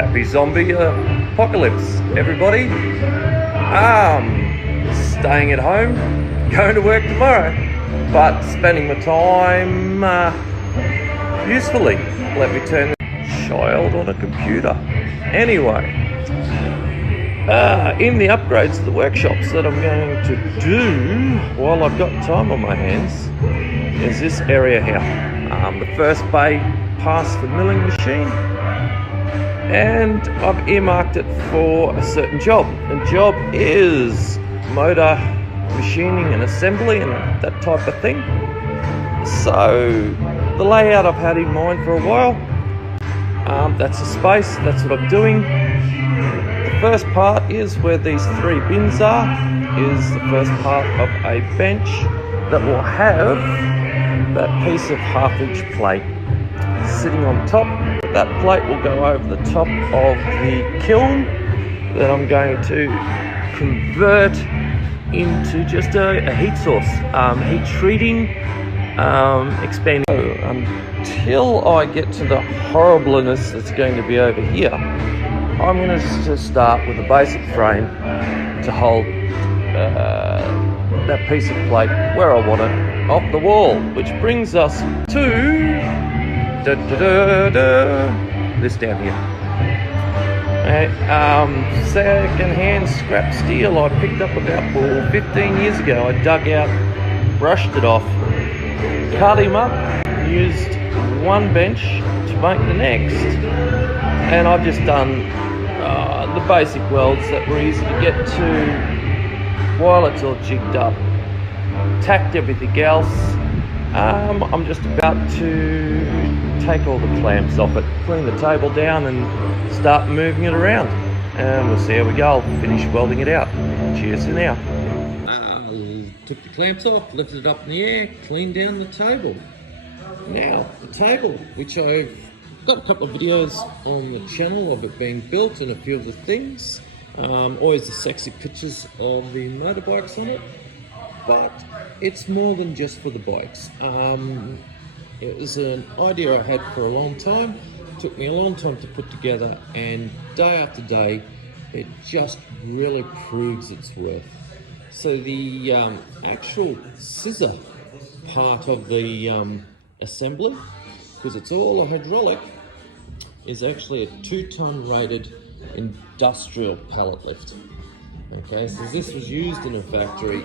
Happy zombie apocalypse, everybody. Staying at home, going to work tomorrow, but spending my time usefully. Let me turn the child on a computer. Anyway, in the upgrades to the workshops that I'm going to do while I've got time on my hands is this area here. The first bay past the milling machine, and I've earmarked it for a certain job. The job is motor machining and assembly and that type of thing. So the layout I've had in mind for a while, that's the space, that's what I'm doing. The first part is where these three bins are, is the first part of a bench that will have that piece of 1/2-inch plate sitting on top. That plate will go over the top of the kiln that I'm going to convert into just a heat source, heat treating, expanding. So, until I get to the horribleness that's going to be over here, I'm going to just start with a basic frame to hold that piece of plate where I want it, off the wall, which brings us to this down here. Second-hand scrap steel I picked up about 15 years ago. I dug out, brushed it off, cut him up, used one bench to make the next, and I've just done the basic welds that were easy to get to while it's all jigged up. Tacked everything else. I'm just about to take all the clamps off it, clean the table down and start moving it around, and we'll see how we go. I'll finish welding it out. Cheers for now. Took the clamps off, lifted it up in the air, cleaned down the table. Now the table, which I've got a couple of videos on the channel of it being built and a few of the things, always the sexy pictures of the motorbikes on it, but it's more than just for the bikes. It was an idea I had for a long time. It took me a long time to put together, and day after day, it just really proves its worth. So the actual scissor part of the assembly, because it's all a hydraulic, is actually a 2-ton rated industrial pallet lift. Okay, so this was used in a factory.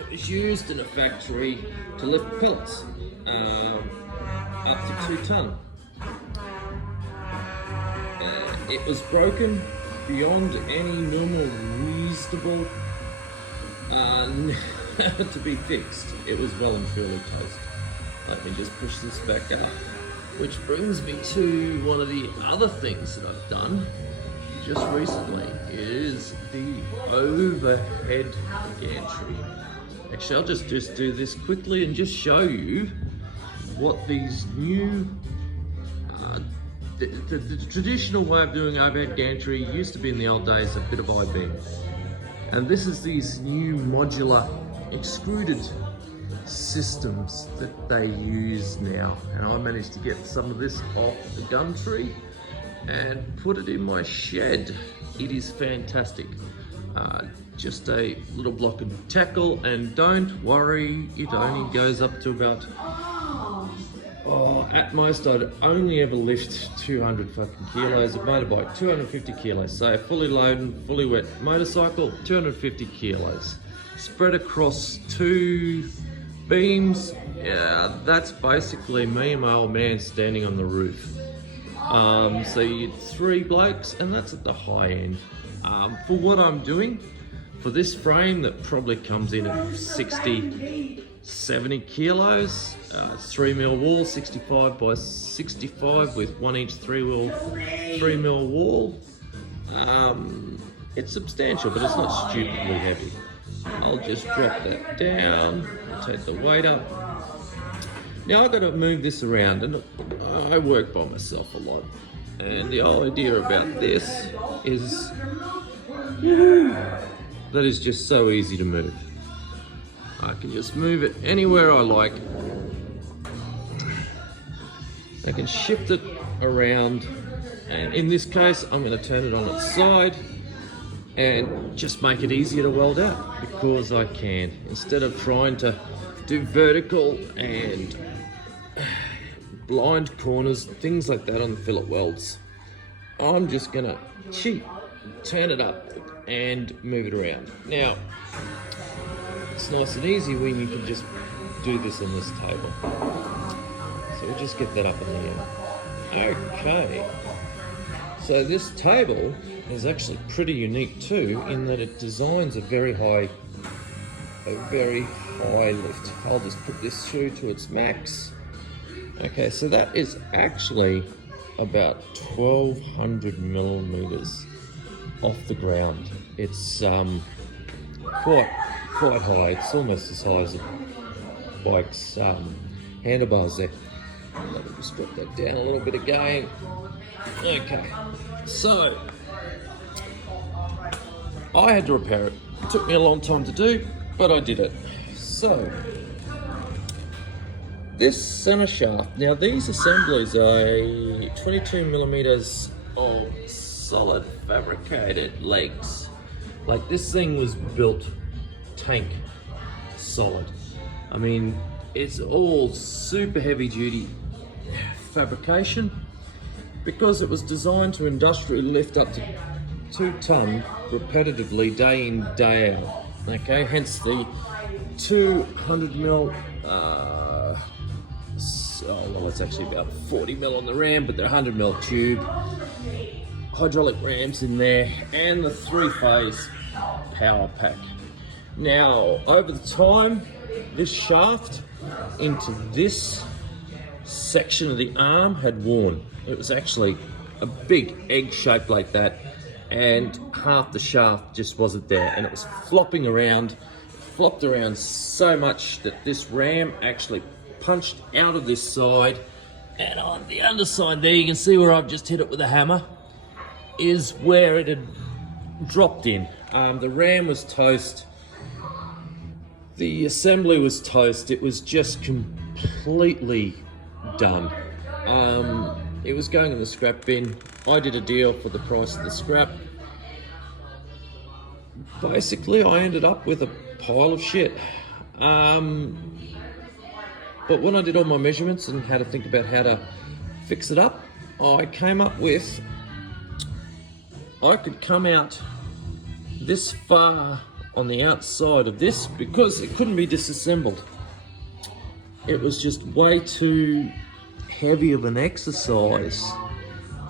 It was used in a factory to lift pellets. Up to 2 ton. It was broken beyond any normal reasonable to be fixed. It was well and truly toast. Let me just push this back up, which brings me to one of the other things that I've done just recently, is the overhead gantry. Actually, I'll just do this quickly and just show you what these new, the traditional way of doing overhead gantry used to be in the old days a bit of I-beam. And this is these new modular extruded systems that they use now. And I managed to get some of this off the Gumtree and put it in my shed. It is fantastic. Just a little block of tackle, and don't worry, it only goes up to about, at most I'd only ever lift 200 fucking kilos of motorbike, 250 kilos. So fully loaded, fully wet motorcycle, 250 kilos. Spread across 2 beams, yeah, that's basically me and my old man standing on the roof. So you 3 blokes, and that's at the high end. For what I'm doing, for this frame that probably comes in at 60, 70 kilos, 3mm wall, 65 by 65 with 1-inch 3mm wall. It's substantial, but it's not stupidly heavy. I'll just drop that down, take the weight up. Now I've got to move this around, and I work by myself a lot. And the idea about this is that is just so easy to move. I can just move it anywhere I like. I can shift it around And in this case, I'm going to turn it on its side and just make it easier to weld out, because I can. Instead of trying to do vertical and blind corners, things like that on the fillet welds, I'm just going to cheat, turn it up and move it around. Now, it's nice and easy when you can just do this on this table. So we'll just get that up in the air. Okay. So this table is actually pretty unique too, in that it designs a very high lift. I'll just put this through to its max. Okay, so that is actually about 1200 millimeters off the ground. It's quite high. It's almost as high as a bike's handlebars there. Let me just drop that down a little bit again. Okay, so I had to repair it. It took me a long time to do, but I did it. So this center shaft, now these assemblies are 22 millimeters of solid fabricated legs. Like, this thing was built tank solid. I mean, it's all super heavy duty fabrication, because it was designed to industrially lift up to 2 ton repetitively, day in, day out. Okay, hence the 200 mil, well, it's actually about 40 mil on the ram, but they're 100 mil tube, hydraulic rams in there, and the 3-phase power pack. Now, over the time, this shaft into this section of the arm had worn. It was actually a big egg shape like that, and half the shaft just wasn't there, and it was flopped around so much that this ram actually punched out of this side, and on the underside there, you can see where I've just hit it with a hammer, is where it had dropped in. The ram was toast. The assembly was toast. It was just completely done. It was going in the scrap bin. I did a deal for the price of the scrap. Basically, I ended up with a pile of shit. But when I did all my measurements and had to think about how to fix it up, I came up with, I could come out this far on the outside of this because it couldn't be disassembled. It was just way too heavy of an exercise.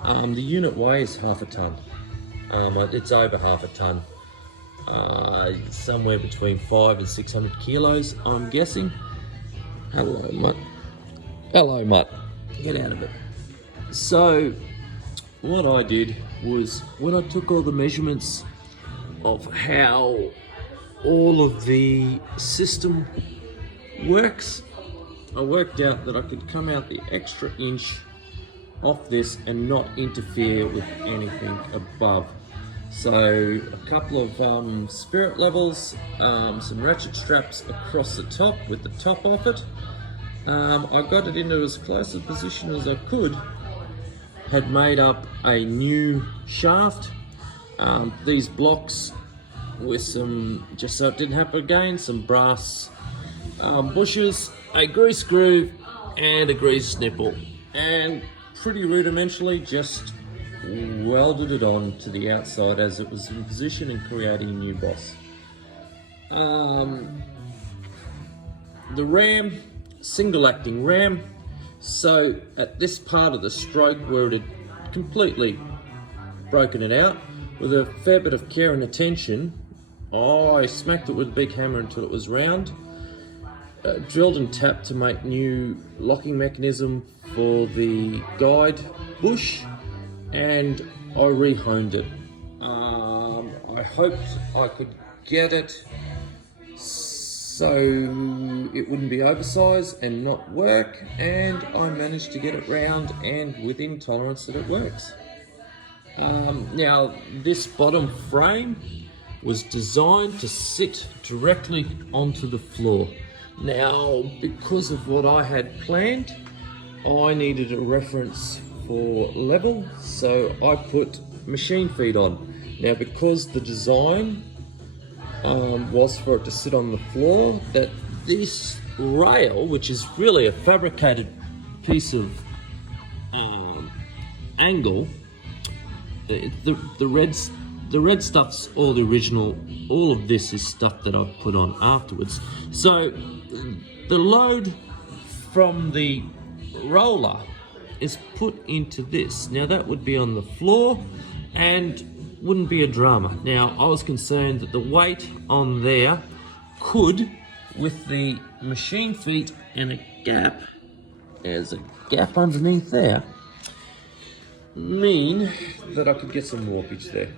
The unit weighs half a ton. It's over half a ton. Somewhere between 500 and 600 kilos, I'm guessing. Hello, mutt. Hello, mutt. Get out of it. So, what I did was, when I took all the measurements of how all of the system works, I worked out that I could come out the extra inch off this and not interfere with anything above. So a couple of spirit levels, some ratchet straps across the top with the top off it. I got it into as close a position as I could. Had made up a new shaft. These blocks with some, just so it didn't happen again, some brass bushes, a grease groove and a grease nipple, and pretty rudimentarily just welded it on to the outside as it was in position and creating a new boss. The ram, single acting ram, so at this part of the stroke where it had completely broken it out, with a fair bit of care and attention, I smacked it with a big hammer until it was round, drilled and tapped to make new locking mechanism for the guide bush, and I re-honed it. I hoped I could get it so it wouldn't be oversized and not work, and I managed to get it round and within tolerance that it works. Now, this bottom frame was designed to sit directly onto the floor. Now, because of what I had planned, I needed a reference for level, so I put machine feet on. Now, because the design was for it to sit on the floor, that this rail, which is really a fabricated piece of angle, the red stuff's all the original. All of this is stuff that I've put on afterwards. So the load from the roller is put into this. Now that would be on the floor and wouldn't be a drama. Now I was concerned that the weight on there could, with the machine feet and a gap, there's a gap underneath there, mean that I could get some warpage there.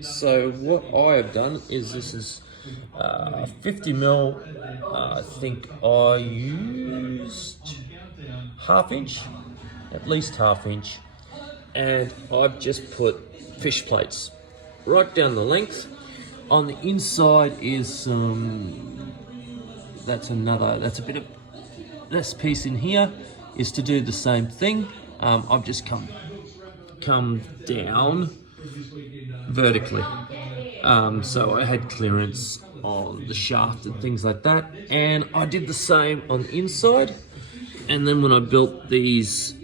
So what I have done is, this is 50 mil, I think I used half inch, at least half inch, and I've just put fish plates right down the length. On the inside is that's a bit of this piece in here is to do the same thing. I've just come down vertically, so I had clearance on the shaft and things like that, and I did the same on the inside. And then when I built these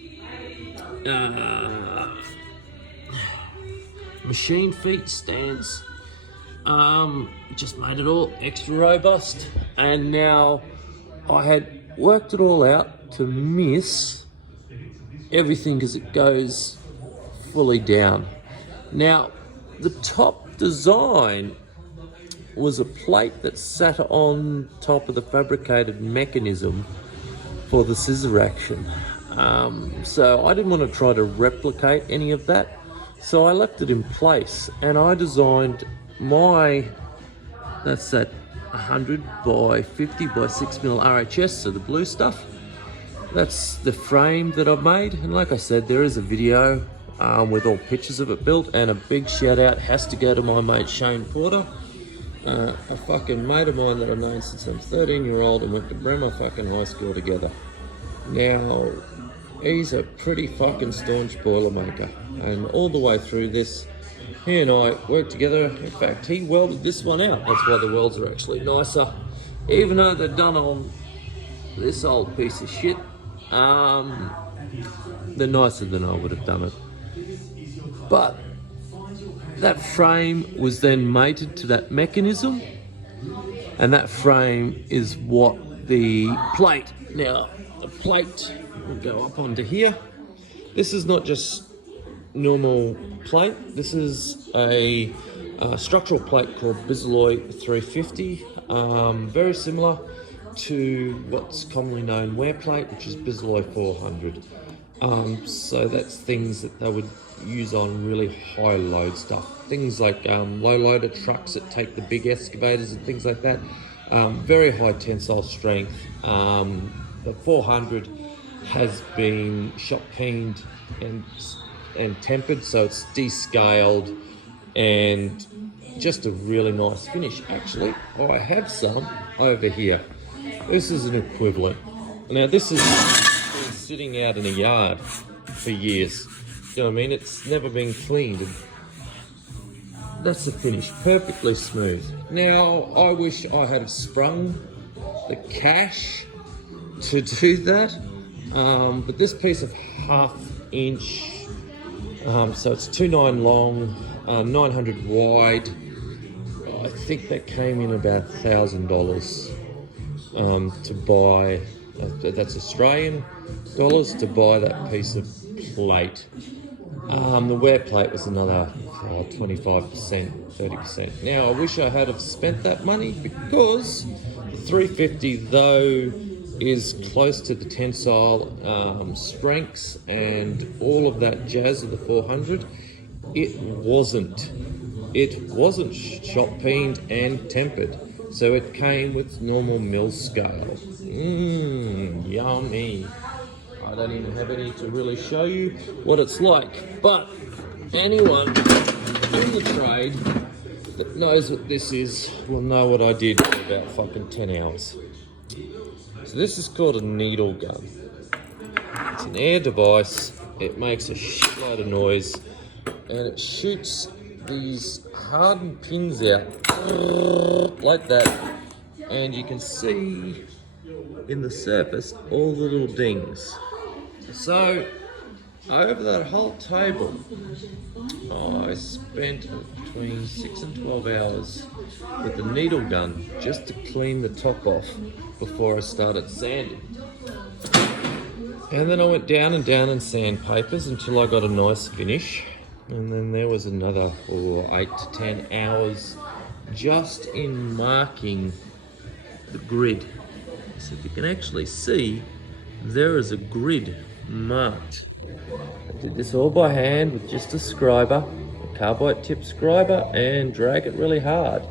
machine feet stands, just made it all extra robust. And now I had worked it all out to miss everything because it goes fully down. Now the top design was a plate that sat on top of the fabricated mechanism for the scissor action. So I didn't want to try to replicate any of that, so I left it in place, and I designed that's that 100 by 50 by 6 mil RHS, so the blue stuff. That's the frame that I've made, and like I said, there is a video with all pictures of it built, and a big shout out has to go to my mate Shane Porter, a fucking mate of mine that I've known since I'm 13-year-old, and went to Bremer fucking high school together. Now, he's a pretty fucking staunch Boilermaker, and all the way through this, he and I worked together. In fact, he welded this one out. That's why the welds are actually nicer, even though they're done on this old piece of shit. They're nicer than I would have done it. But that frame was then mated to that mechanism, and that frame is what the plate. Now, the plate will go up onto here. This is not just normal plate. This is a structural plate called Biseloy 350, very similar to what's commonly known wear plate, which is Biseloy 400. So that's things that they would use on really high load stuff. Things like low loader trucks that take the big excavators and things like that. Very high tensile strength. The 400 has been shot peened and tempered, so it's descaled and just a really nice finish. Actually, I have some over here. This is an equivalent. Now this has been sitting out in a yard for years. You know what I mean? It's never been cleaned. And that's the finish, perfectly smooth. Now, I wish I had sprung the cash to do that, but this piece of 1/2 inch, so it's 2.9 long, 900 wide, I think that came in about $1,000 to buy, that's Australian dollars, to buy that piece of plate. The wear plate was another 25%, 30%. Now, I wish I had have spent that money, because the 350, though, is close to the tensile strengths and all of that jazz of the 400. It wasn't shot peened and tempered, so it came with normal mill scale. Yummy. I don't even have any to really show you what it's like, but anyone in the trade that knows what this is will know what I did for about fucking 10 hours. So this is called a needle gun. It's an air device. it makes a shitload of noise, and it shoots these hardened pins out like that, and you can see in the surface all the little dings. So over that whole table, I spent between 6 and 12 hours with the needle gun just to clean the top off before I started sanding. And then I went down and down in sandpapers until I got a nice finish. And then there was another 8 to 10 hours just in marking the grid. So you can actually see there is a grid marked. I did this all by hand with just a scriber, a carbide tip scriber, and drag it really hard.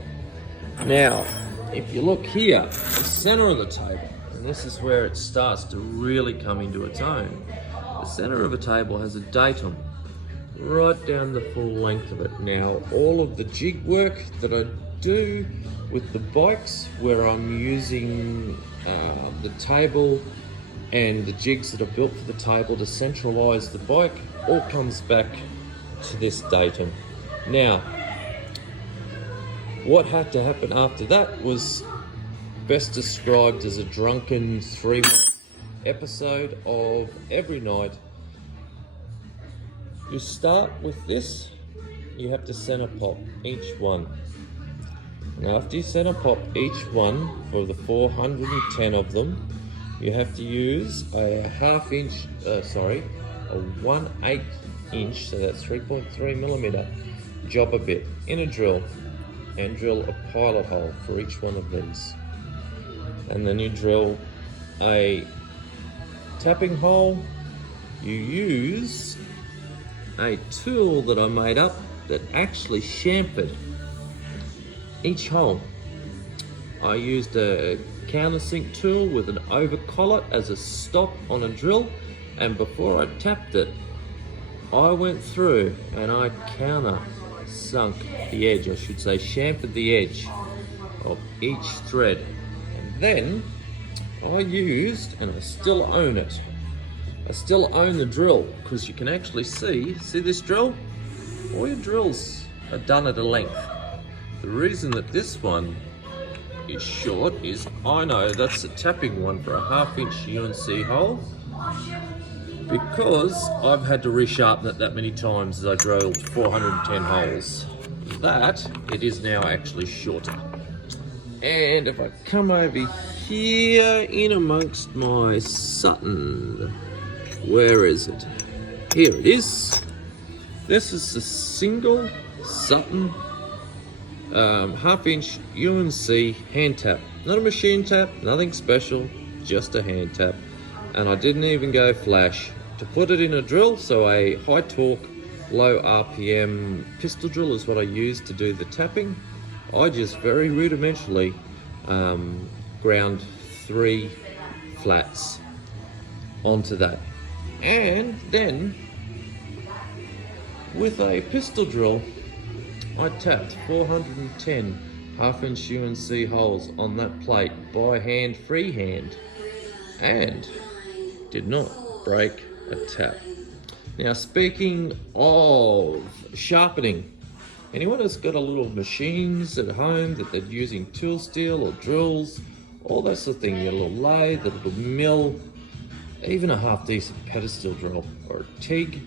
Now, if you look here, the center of the table, and this is where it starts to really come into its own. The center of a table has a datum right down the full length of it. Now, all of the jig work that I do with the bikes, where I'm using the table and the jigs that are built for the table to centralize the bike, all comes back to this datum. Now, what had to happen after that was best described as a drunken 3-month episode of every night. You start with this, you have to center pop each one. And after you center pop each one for the 410 of them, you have to use a 1/8 inch, so that's 3.3 millimeter jobber bit in a drill, and drill a pilot hole for each one of these. And then you drill a tapping hole. You use a tool that I made up that actually chamfered each hole. I used a countersink tool with an overcollet as a stop on a drill, and before I tapped it, I went through and I countersunk the edge, I should say chamfered the edge of each thread. And then I used, and I still own it, I still own the drill, because you can actually see this drill? All your drills are done at a length. The reason that this one is short is I know that's a tapping one for a 1/2 inch UNC hole, because I've had to resharpen it that many times as I drilled 410 holes. That, it is now actually shorter. And if I come over here in amongst my Sutton, where is it? Here it is. This is a single Sutton 1/2 inch UNC hand tap. Not a machine tap, nothing special, just a hand tap. And I didn't even go flash. To put it in a drill, so a high torque, low RPM pistol drill is what I used to do the tapping. I just very rudimentarily ground 3 flats onto that. And then with a pistol drill, I tapped 410 1/2 inch UNC holes on that plate by hand, freehand, and did not break a tap. Now, speaking of sharpening, anyone that's got a little machines at home that they're using tool steel or drills, all that sort of thing, your little lathe, a little mill, even a half decent pedestal drill or a TIG.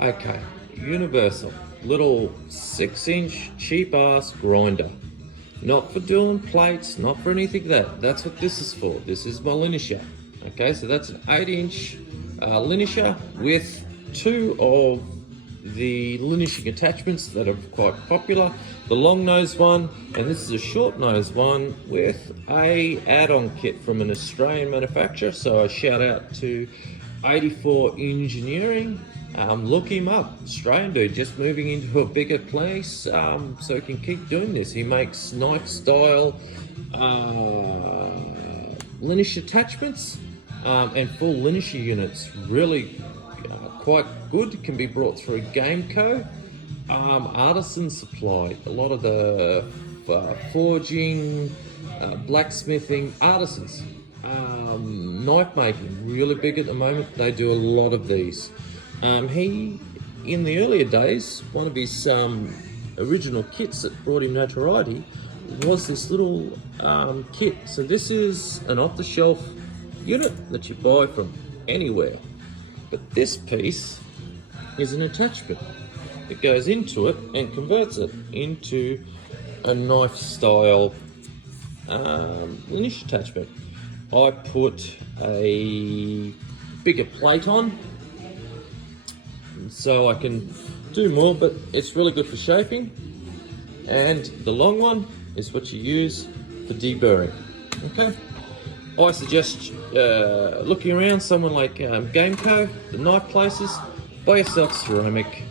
Okay, universal, little 6-inch cheap ass grinder. Not for doing plates, not for anything like that. That's what this is for. This is my linisher. Okay, so that's an 8-inch linisher with 2 of the linishing attachments that are quite popular. The long nose one, and this is a short nose one with a add-on kit from an Australian manufacturer. So I shout out to 84 Engineering. Look him up, Australian dude, just moving into a bigger place, so he can keep doing this. He makes knife style linish attachments and full linisher units. Really quite good. Can be brought through Gameco. Artisan supply. A lot of the forging, blacksmithing artisans. Knife making, really big at the moment. They do a lot of these. He, in the earlier days, one of his original kits that brought him notoriety was this little kit. So this is an off-the-shelf unit that you buy from anywhere. But this piece is an attachment that goes into it and converts it into a knife style Linish attachment. I put a bigger plate on so I can do more, but it's really good for shaping. And the long one is what you use for deburring. Okay, I suggest looking around someone like Gameco, the knife places, buy yourself ceramic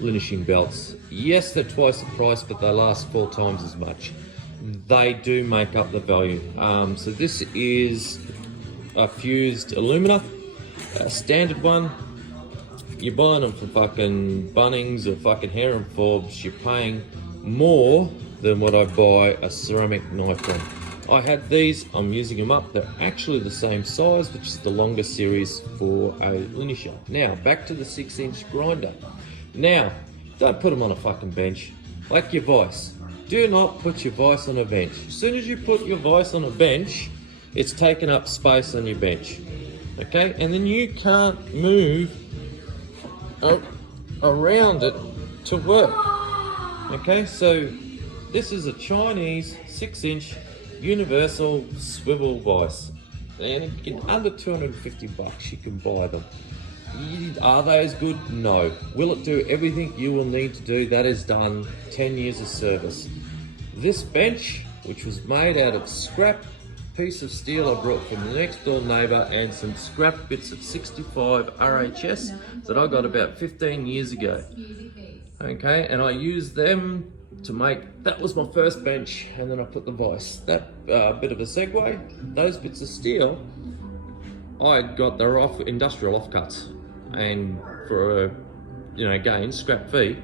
linishing belts. Yes, they're twice the price, but they last 4 times as much. They do make up the value. So this is a fused alumina, a standard one. You're buying them from fucking Bunnings or fucking Heron Forbes. You're paying more than what I buy a ceramic knife from. I had these, I'm using them up. They're actually the same size, which is the longer series for a linisher. Now, back to the 6-inch grinder. Now, don't put them on a fucking bench, like your vise. Do not put your vise on a bench. As soon as you put your vise on a bench, it's taking up space on your bench. Okay, and then you can't move around it to work. Okay, so this is a Chinese 6-inch universal swivel vise, and in under 250 bucks you can buy them. Are they as good? No. Will it do everything you will need to do? That is done 10 years of service. This bench, which was made out of scrap piece of steel I brought from the next door neighbour and some scrap bits of 65 RHS that I got about 15 years ago. Okay, and I used them to make, that was my first bench, and then I put the vise. That bit of a segue, those bits of steel, I got, they're off industrial offcuts, and for again, scrap fee,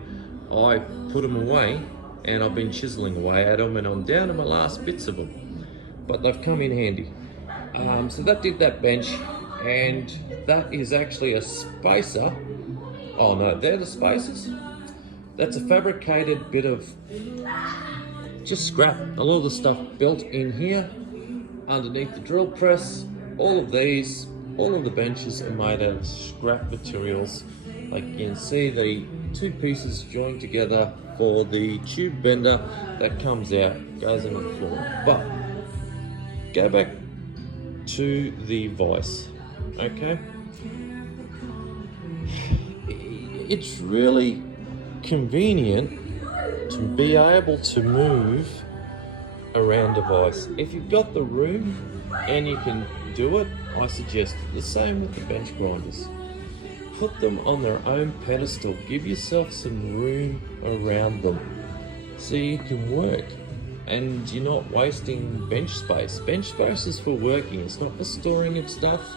I put them away, and I've been chiseling away at them, and I'm down to my last bits of them, but they've come in handy. So that did that bench, and that is actually a spacer. Oh no, they're the spacers. That's a fabricated bit of just scrap. A lot of the stuff built in here underneath the drill press. All of these, all of the benches are made out of scrap materials. Like you can see, the 2 pieces joined together for the tube bender that comes out, goes on the floor. But go back to the vise, okay? It's really convenient to be able to move around a vise. If you've got the room and you can do it, I suggest it. The same with the bench grinders. Put them on their own pedestal. Give yourself some room around them so you can work and you're not wasting bench space. Bench space is for working, it's not for storing of stuff.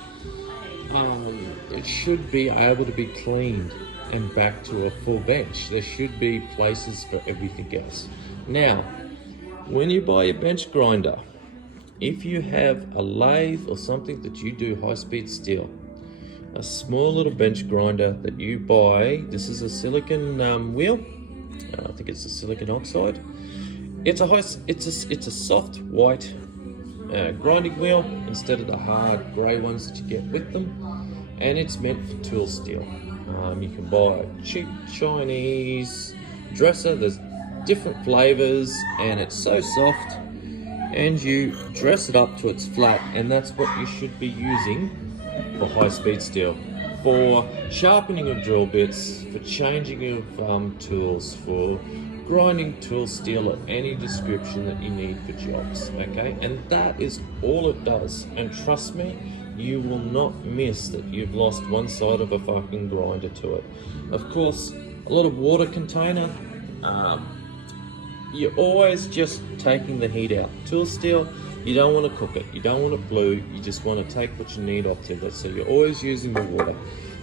It should be able to be cleaned and back to a full bench. There should be places for everything else. Now, when you buy a bench grinder, if you have a lathe or something that you do high-speed steel, a small little bench grinder that you buy, this is a silicon wheel, I think it's a silicon oxide. It's a soft white grinding wheel instead of the hard grey ones that you get with them, and it's meant for tool steel. You can buy a cheap Chinese dresser. There's different flavors, and it's so soft, and you dress it up to its flat, and that's what you should be using for high-speed steel, for sharpening of drill bits, for changing of tools, for grinding tool steel of any description that you need for jobs. Okay, and that is all it does. And trust me, you will not miss that you've lost one side of a fucking grinder to it. Of course, a lot of water container, you're always just taking the heat out. Tool steel, you don't want to cook it, you don't want it blue, you just want to take what you need off to it. So you're always using the water.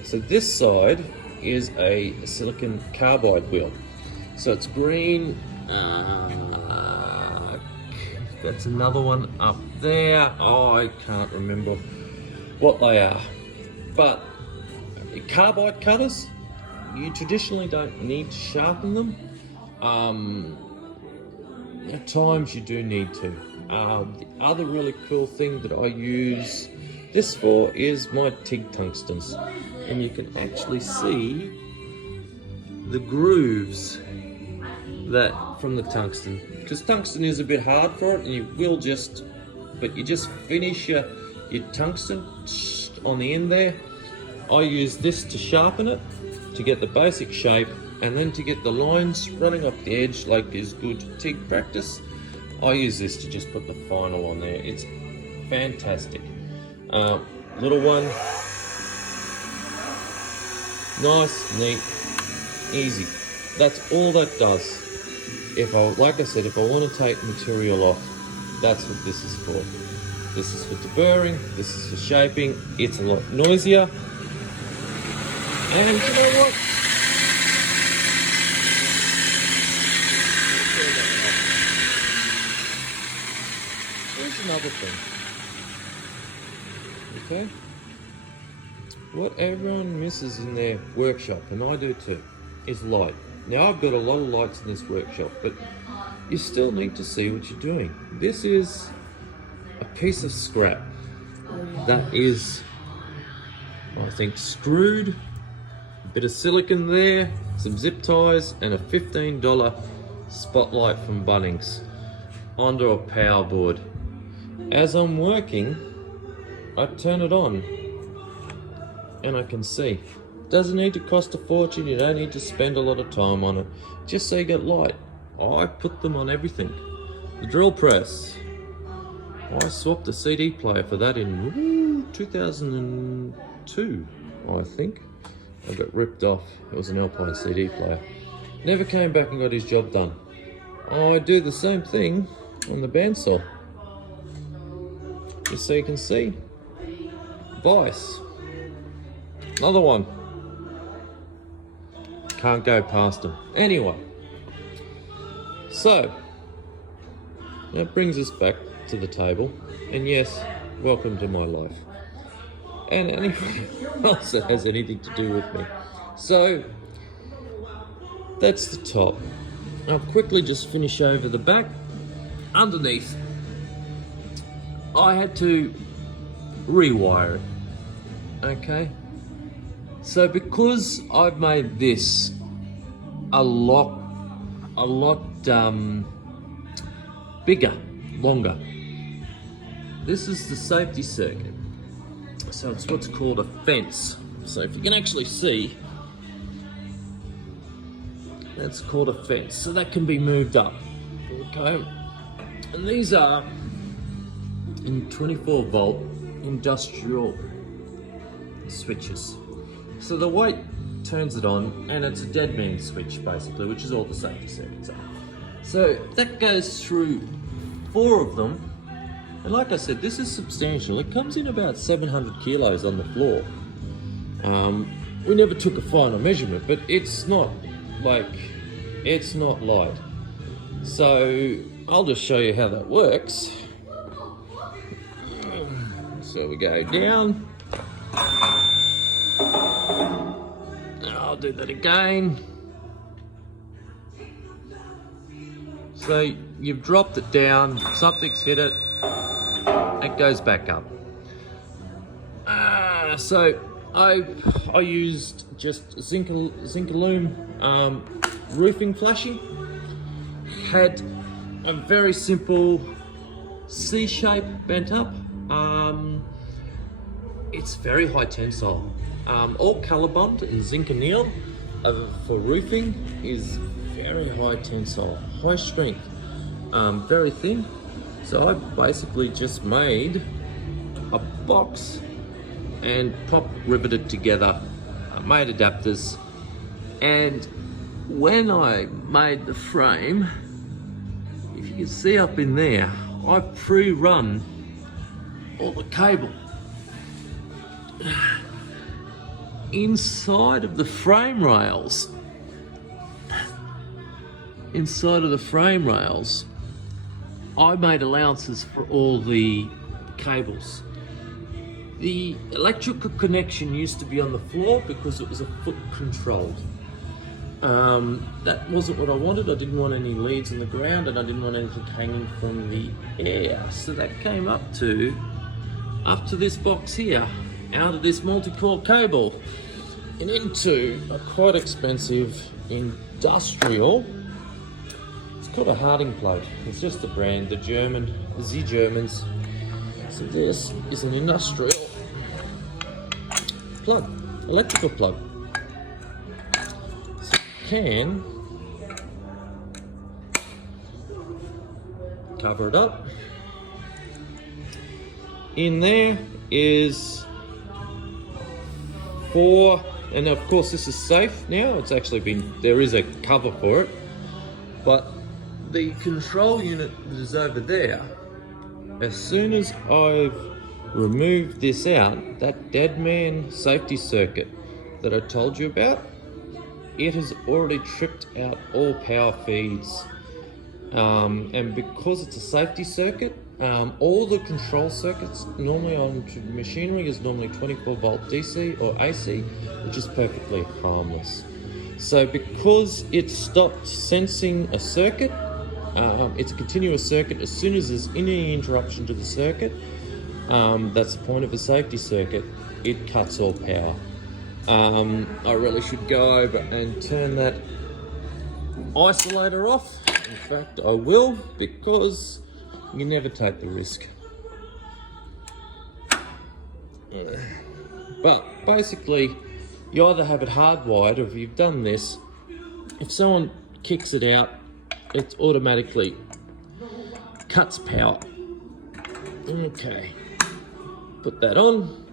So this side is a silicon carbide wheel. So it's green, that's another one up there. Oh, I can't remember what they are. But carbide cutters, you traditionally don't need to sharpen them. At times you do need to. The other really cool thing that I use this for is my TIG tungstens, and you can actually see the grooves that from the tungsten, because tungsten is a bit hard for it, and you just finish your tungsten on the end there. I use this to sharpen it, to get the basic shape, and then to get the lines running off the edge like is good TIG practice. I use this to just put the final on there. It's fantastic. Little one, nice, neat, easy. That's all that does. Like I said, if I want to take material off, that's what this is for. This is for deburring, this is for shaping. It's a lot noisier. And you know what? Here's another thing. Okay? What everyone misses in their workshop, and I do too, is light. Now I've got a lot of lights in this workshop, but you still need to see what you're doing. This is a piece of scrap that is, I think, screwed, a bit of silicone there, some zip ties, and a $15 spotlight from Bunnings onto a power board. As I'm working, I turn it on and I can see. Doesn't need to cost a fortune, you don't need to spend a lot of time on it, just so you get light. I put them on everything. The drill press, I swapped a CD player for that in 2002, I think. I got ripped off. It was an Alpine CD player. Never came back and got his job done. I do the same thing on the bandsaw. Just so you can see. Vice. Another one. Can't go past them. Anyway. So, that brings us back to the table. And yes, welcome to my life. And anything else that has anything to do with me. So, that's the top. I'll quickly just finish over the back. Underneath, I had to rewire it. Okay? So because I've made this a lot bigger, longer, this is the safety circuit. So it's what's called a fence. So if you can actually see, that's called a fence. So that can be moved up, okay? And these are in 24 volt industrial switches. So the white turns it on, and it's a dead man switch basically, which is all the safety circuits are. So that goes through 4 of them. And like I said, this is substantial. It comes in about 700 kilos on the floor. We never took a final measurement, but it's not light. So I'll just show you how that works. So we go down. I'll do that again. So you've dropped it down, something's hit it, it goes back up. So I used just zinc aluminum roofing flashing. Had a very simple C shape bent up. It's very high tensile. All Colorbond and zinc anneal for roofing is very high tensile, high strength, very thin. So I basically just made a box and riveted together. I made adapters, and when I made the frame, if you can see up in there, I pre-run all the cable. Inside of the frame rails, I made allowances for all the cables. The electrical connection used to be on the floor because it was a foot controlled. That wasn't what I wanted. I didn't want any leads in the ground and I didn't want anything hanging from the air. So that came up to this box here, out of this multi-core cable and into a quite expensive industrial. It's called a Harding plug. It's just the brand, the Germans. So this is an industrial plug, electrical plug. So you can cover it up. In there is 4, and of course this is safe now. It's actually there is a cover for it, but the control unit that is over there, as soon as I've removed this out, that dead man safety circuit that I told you about, it has already tripped out all power feeds. And because it's a safety circuit, all the control circuits normally on machinery is normally 24 volt DC or AC, which is perfectly harmless. So because it stopped sensing a circuit, it's a continuous circuit. As soon as there's any interruption to the circuit, that's the point of a safety circuit, it cuts all power. I really should go over and turn that isolator off. In fact, I will, because you never take the risk. But basically, you either have it hardwired, or if you've done this, if someone kicks it out, it automatically cuts power. Okay, put that on.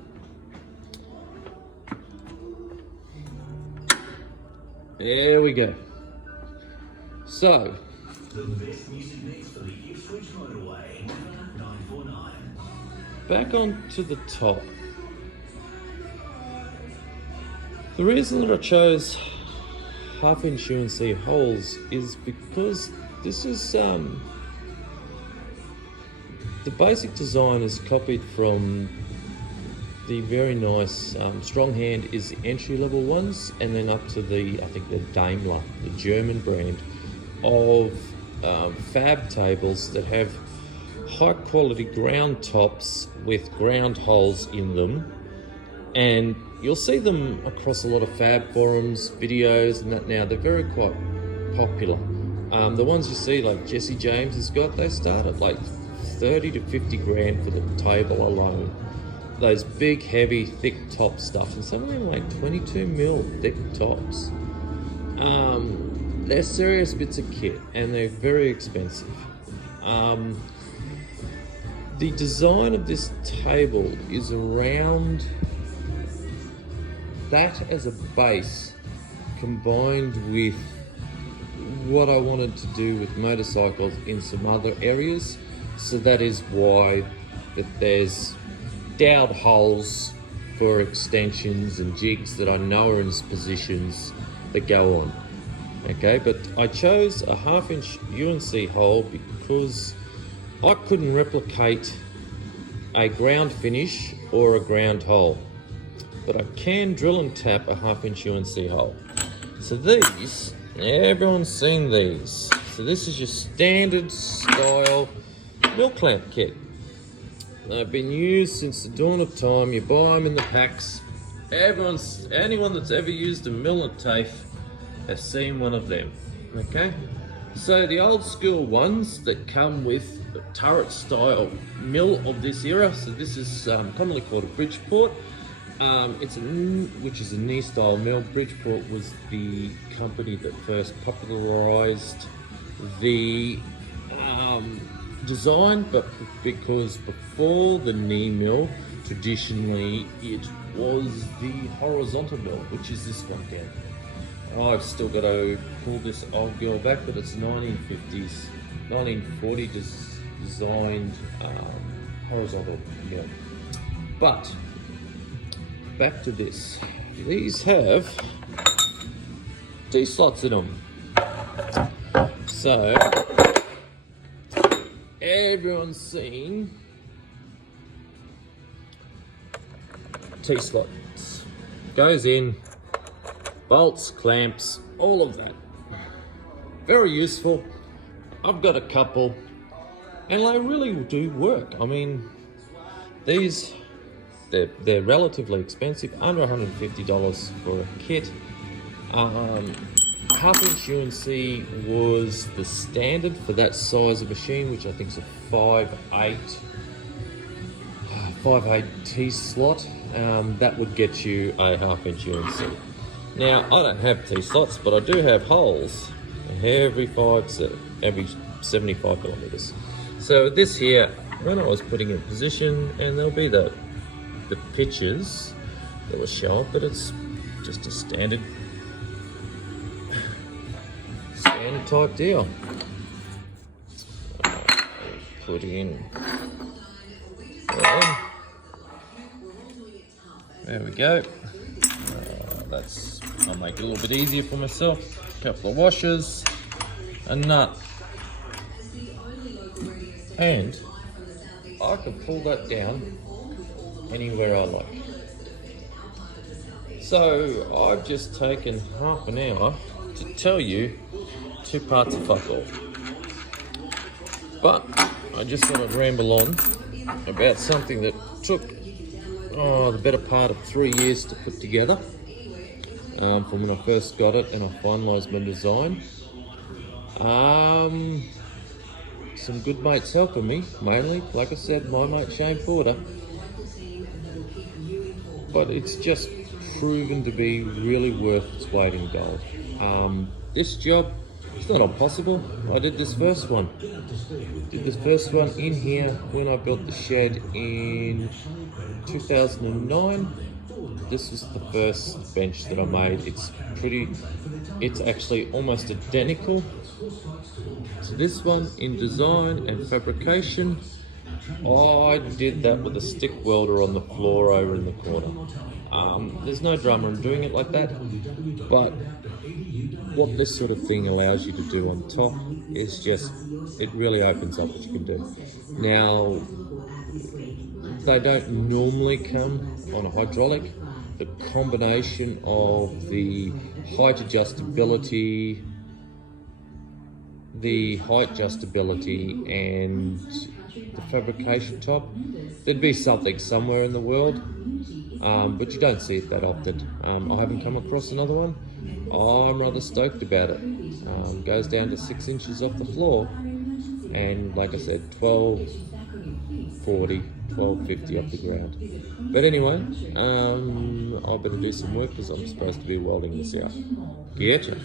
There we go. So, back onto the top. The reason that I chose 1/2" UNC holes is because this is the basic design is copied from the very nice Stronghand is the entry level ones, and then up to I think the Daimler, the German brand of fab tables that have high quality ground tops with ground holes in them. And you'll see them across a lot of fab forums, videos and that now. They're very quite popular. The ones you see like Jesse James has got, they start at like 30 to 50 grand for the table alone. Those big, heavy, thick top stuff, and some of them like 22 mil thick tops. They're serious bits of kit and they're very expensive. The design of this table is around that as a base, combined with what I wanted to do with motorcycles in some other areas. So that is why there's dowel holes for extensions and jigs that I know are in positions that go on. Okay, but I chose a 1/2" UNC hole because I couldn't replicate a ground finish or a ground hole, but I can drill and tap a 1/2" UNC hole. So these, everyone's seen these. So this is your standard style mill clamp kit. They've been used since the dawn of time. You buy them in the packs. Anyone that's ever used a mill and TAFE has seen one of them. Okay, so the old school ones that come with the turret style mill of this era. So this is commonly called a Bridgeport. Which is a knee style mill. Bridgeport was the company that first popularized the design, but because before the knee mill, traditionally it was the horizontal mill, which is this one down. I've still got to pull this old girl back, but it's 1940 designed horizontal mill. But back to this. These have T-slots in them. So everyone's seen T-slot. Goes in, bolts, clamps, all of that. Very useful. I've got a couple, and they really do work. I mean, these, they're relatively expensive, under $150 for a kit. Half-inch UNC was the standard for that size of machine, which I think is a 5/8 T-slot. That would get you a half-inch UNC. Now, I don't have T-slots, but I do have holes every 75 millimeters. So this here, when I was putting in position, and there'll be the pictures that will show up, but it's just a standard type deal. Put in. There we go. I'll make it a little bit easier for myself. A couple of washers, a nut, and I can pull that down anywhere I like. So I've just taken half an hour to tell you 2 parts of fuck all. But I just thought I'd ramble on about something that took the better part of 3 years to put together. From when I first got it and I finalised my design. Some good mates helping me, mainly, like I said, my mate Shane Porter. But it's just proven to be really worth its weight in gold. This job, it's not impossible. I did this first one. In here when I built the shed in 2009. This is the first bench that I made. It's actually almost identical to this one in design and fabrication. I did that with a stick welder on the floor over in the corner. There's no drama in doing it like that, but what this sort of thing allows you to do on top is just, it really opens up what you can do. Now, they don't normally come on a hydraulic. The combination of the height adjustability, and the fabrication top, there'd be something somewhere in the world, but you don't see it that often. I haven't come across another one. I'm rather stoked about it. Goes down to 6 inches off the floor, and like I said, 12.40, 12.50 off the ground. But anyway, I better do some work because I'm supposed to be welding this out. Getcha.